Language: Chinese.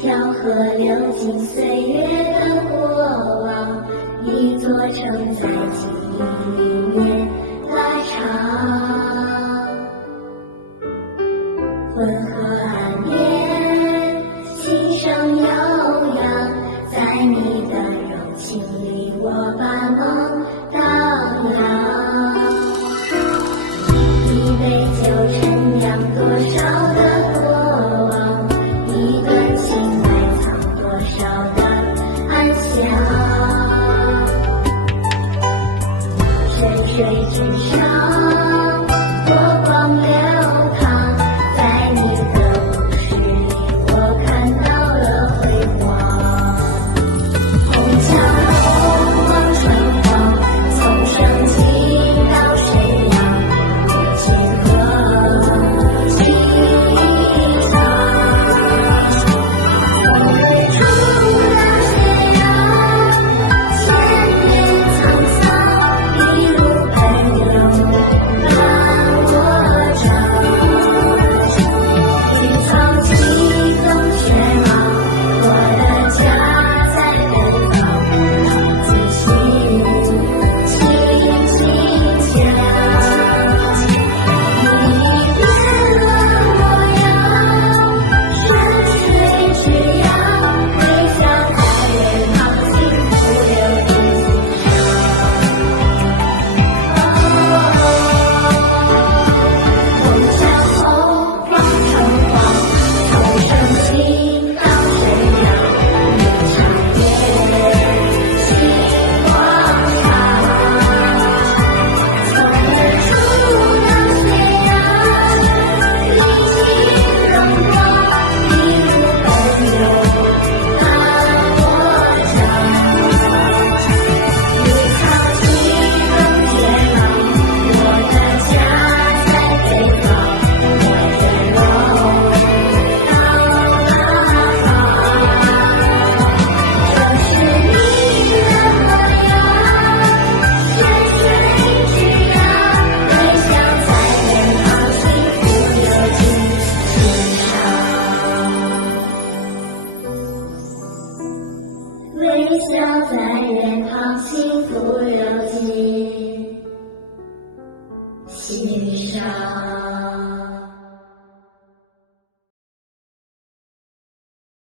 条河流经岁月的过往，一座城在记忆里面拉长。浑河岸边，琴声悠扬，在你的柔情里，我把梦荡漾。一杯酒陈酿多少的过往，一段情埋藏多少的安详。水水之上，波光流淌，在你的故事里，我看到了辉煌。红墙红望春黄，从盛京到沈阳，金河西藏。从北冲到斜阳，千年沧桑，一路奔流伴我长。绿草激风雪昂，我的家在北方，自信轻轻响。你变了模样，顺水之阳，微笑在脸庞，幸福流进心上。红墙红，望城黄，从盛京到沈阳，一场夜，星光长。从日出到斜阳，历经荣光，一路奔流伴我长。绿草激风解浪，我的家在北方，我的梦到哪行？这是你的模样，山水之阳，微笑在脸庞，幸福流进心上。微笑在脸庞，幸福流进心上。